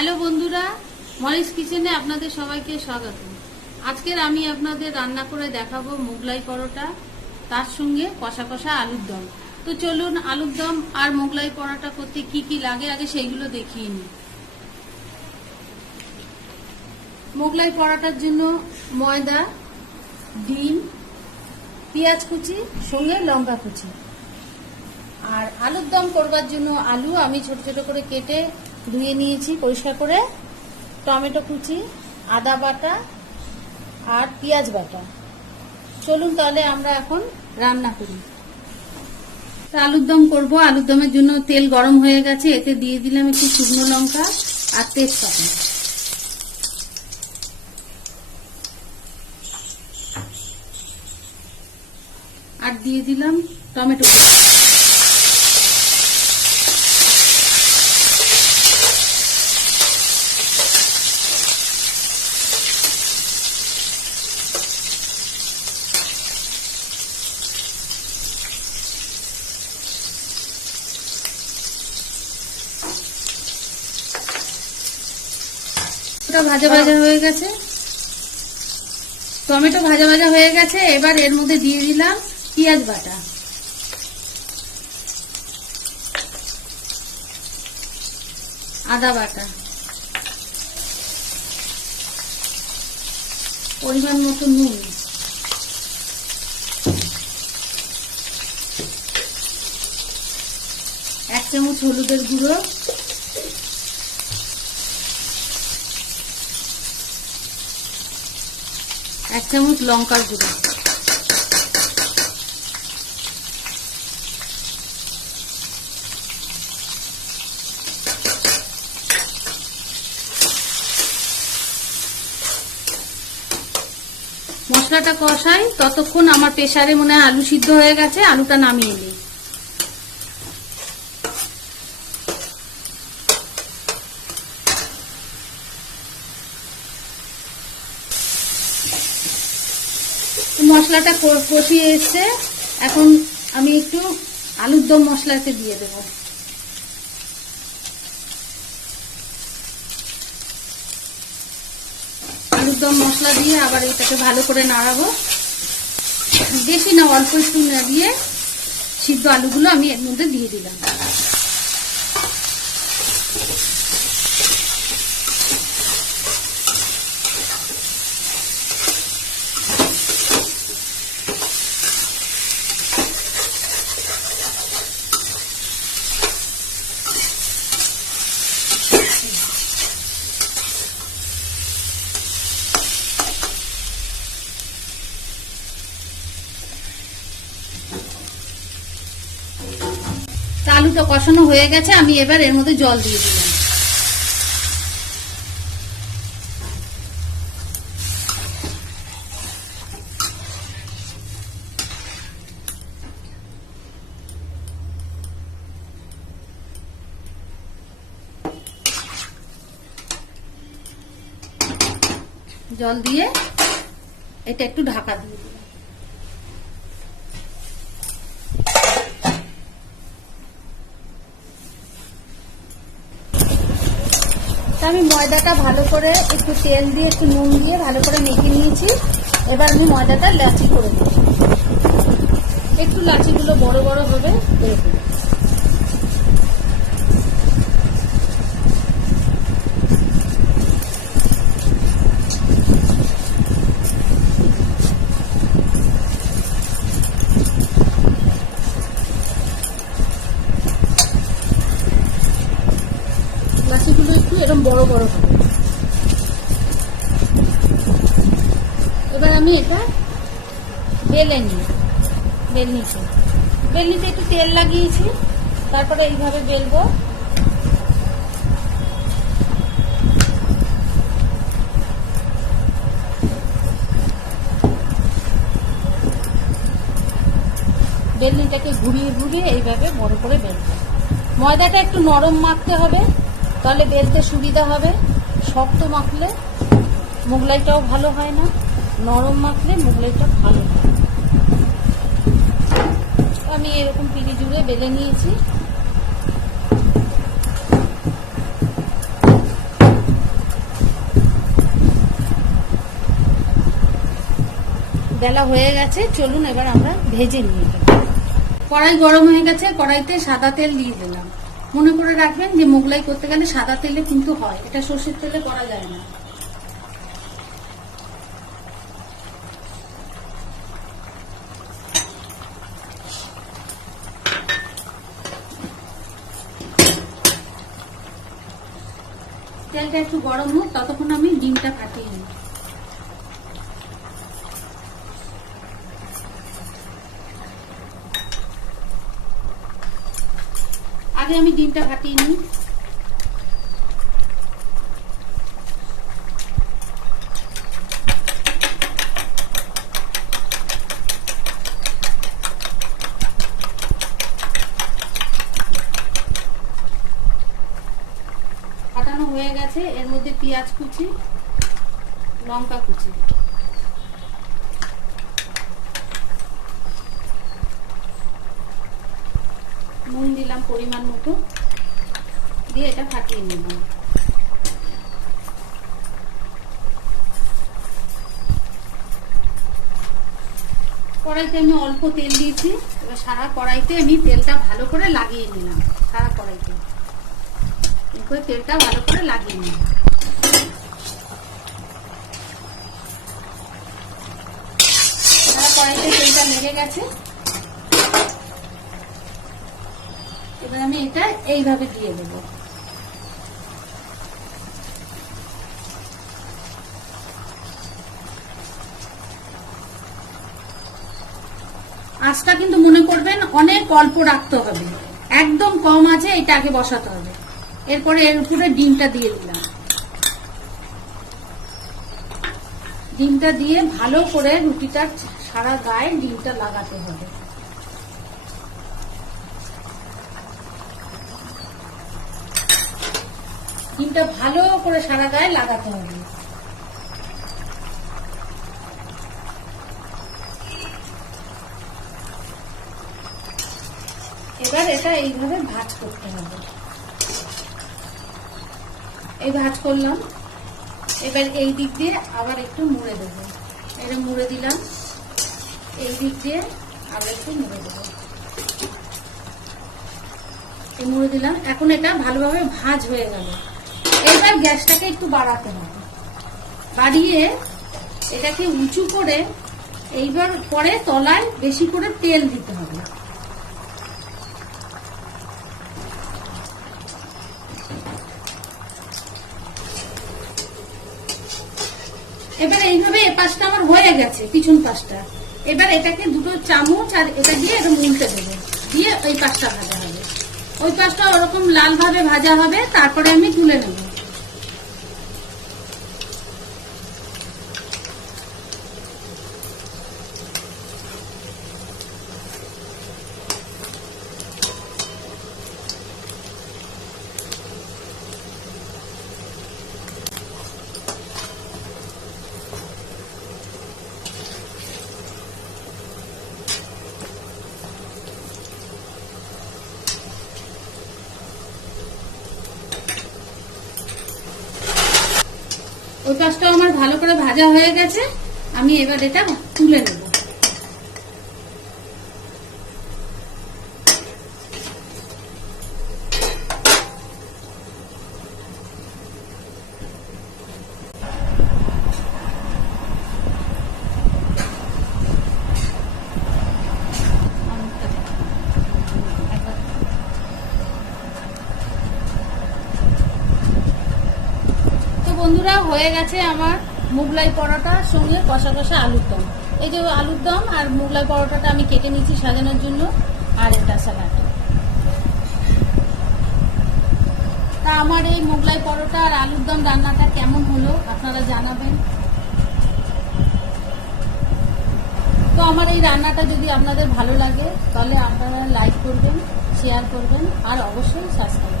Hello বন্ধুরা, Morris কিচেনে আপনাদের সবাইকে স্বাগত। আজকের আমি আপনাদের রান্না করে দেখাবো মোগলাই পরোটা, তার সঙ্গে কষা কষা আলুর দম। তো চলুন আলুর দম আর মোগলাই পরোটা করতে কি কি লাগে আগে সেইগুলো দেখিয়ে নিই। মোগলাই পরোটার জন্য ময়দা, ডিম, পেঁয়াজ কুচি, সঙ্গে লঙ্কা কুচি। আর আলুর দম করবার জন্য আলু আমি ছোট ছোট করে কেটে ধুয়ে নিয়েছি পরিষ্কার করে, টমেটো কুচি, আদা বাটা আর পেঁয়াজ বাটা। চলুন তাহলে আমরা এখন রান্না করি। আলুর দম করব। আলুর দমের জন্য তেল গরম হয়ে গেছে, এতে দিয়ে দিলাম একটু শুকনো লঙ্কা আর তেজপাতা। আর দিয়ে দিলাম টমেটো কুচি। ভাজা ভাজা হয়ে গেছে, টমেটো ভাজা ভাজা হয়ে গেছে। এবার এর মধ্যে দিয়ে দিলাম পেঁয়াজ বাটা, আদা বাটা, পরিমাণ মতো নুন, এক চামচ হলুদের গুঁড়ো, এক চামচ লঙ্কার গুঁড়ো। মশলাটা কষাই ততক্ষণ আমার প্রেসারে মনে হয় আলু সিদ্ধ হয়ে গেছে, আলুটা নামিয়ে নিই। মশলাটা কষিয়ে এসছে, এখন আমি একটু আলুর দম মশলাতে দিয়ে দেব। আলুর দম মশলা দিয়ে আবার এটাকে ভালো করে নাড়াবো। বেশি না, অল্প একটু না দিয়ে সিদ্ধ আলুগুলো আমি এর মধ্যে দিয়ে দিলাম। আলুটা কষানো হয়ে গেছে, আমি এবার এর মধ্যে জল দিয়ে দিলাম। জল দিয়ে এটা একটু ঢাকা দিয়ে দিলাম। আমি ময়দাটা ভালো করে একটু তেল দিয়ে একটু নুন দিয়ে ভালো করে মেখে নিয়েছি। এবার আমি ময়দাটা লাচি করে দেব। একটু লাচিগুলো বড় বড় হবে এরকম। লাচিগুলো একটু এরকম বড় বড় হবে। এবার আমি এটা বেলে নিই। বেলনিতে একটু তেল লাগিয়েছি, তারপরে এইভাবে বেলবো। বেলনিটাকে ঘুরিয়ে ঘুরিয়ে এইভাবে বড় করে বেলবো। ময়দাটা একটু নরম মাখতে হবে, তাহলে বেলতে সুবিধা হবে। শক্ত মাখলে মোগলাইটাও ভালো হয় না, নরম মাখলে মোগলাইটা ভালো হয়। আমি এরকম পিড়ি জুড়ে বেলে নিয়েছি। বেলা হয়ে গেছে, চলুন এবার আমরা ভেজে নিয়ে নেব। কড়াই গরম হয়ে গেছে, কড়াইতে সাদা তেল দিয়ে দিলাম। মনে করে রাখবেন যে মোগলাই করতে গেলে সাদা তেলে কিন্তু হয়, এটা সর্ষের তেলে করা যায় না। তেলটা একটু গরম হোক, ততক্ষণ আমি ডিমটা ফাটিয়ে নিই। আগে আমি ডিমটা ফাটিয়ে নিই। ফাটানো হয়ে গেছে, এর মধ্যে পেঁয়াজ কুচি, লঙ্কা কুচি, নুন দিলাম পরিমাণ মতো, দিয়ে এটা ফাটিয়ে নিলাম। কড়াইতে আমি অল্প তেল দিয়েছি, এবার সারা কড়াইতে আমি তেলটা ভালো করে লাগিয়ে নিলাম। সারা কড়াইতে তেলটা ভালো করে লাগিয়ে নিলাম। সারা কড়াইতে তেলটা লেগে গেছে, এবার আমি এটা এইভাবে দিয়ে দেব। আঁচটা কিন্তু মনে করবেন অনেক অল্প রাখতে হবে, একদম কম আছে এটা আগে বসাতে হবে। এরপরে এর উপরে ডিমটা দিয়ে দিলাম। ডিমটা দিয়ে ভালো করে রুটিটার সারা গায়ে ডিমটা লাগাতে হবে। ডিমটা ভালো করে সারা গায়ে লাগাতে হবে। এবার এটা এইভাবে ভাঁজ করতে হবে। এই ভাঁজ করলাম, এবার এই দিক দিয়ে আবার একটু মুড়ে দেবো। এটা মুড়ে দিলাম, এই দিক দিয়ে আবার একটু মুড়ে দেবো। মুড়ে দিলাম, এখন এটা ভালোভাবে ভাঁজ হয়ে গেল। এবার গ্যাসটাকে একটু বাড়াতে হবে, বাড়িয়ে এটাকে উঁচু করে এইবার পরে তলায় বেশি করে তেল দিতে হবে। এবার এইভাবে এ পাশটা আমার হয়ে গেছে, পিছন পাশটা। এবার এটাকে দুটো চামচ আর এটা দিয়ে এরকম উল্টে দেবো, দিয়ে ওই পাশটা ভাজা হবে। ওই পাশটা ওরকম লাল ভাবে ভাজা হবে, তারপরে আমি তুলে নেব। ওই পাশটাও আমার ভালো করে ভাজা হয়ে গেছে, আমি এবার এটা তুলে নেব। বন্ধুরা, হয়ে গেছে আমার মোগলাই পরোটার সঙ্গে কষা কষা আলুর দম। এই যে আলুর দম আর মোগলাই পরোটাটা আমি কেটে নিয়েছি সাজানোর জন্য, আর এটা স্যালাড। তা আমার এই মোগলাই পরোটা আর আলুর দম রান্নাটা কেমন হলো আপনারা জানাবেন। তো আমার এই রান্নাটা যদি আপনাদের ভালো লাগে তাহলে আপনারা লাইক করবেন, শেয়ার করবেন আর অবশ্যই সাবস্ক্রাইব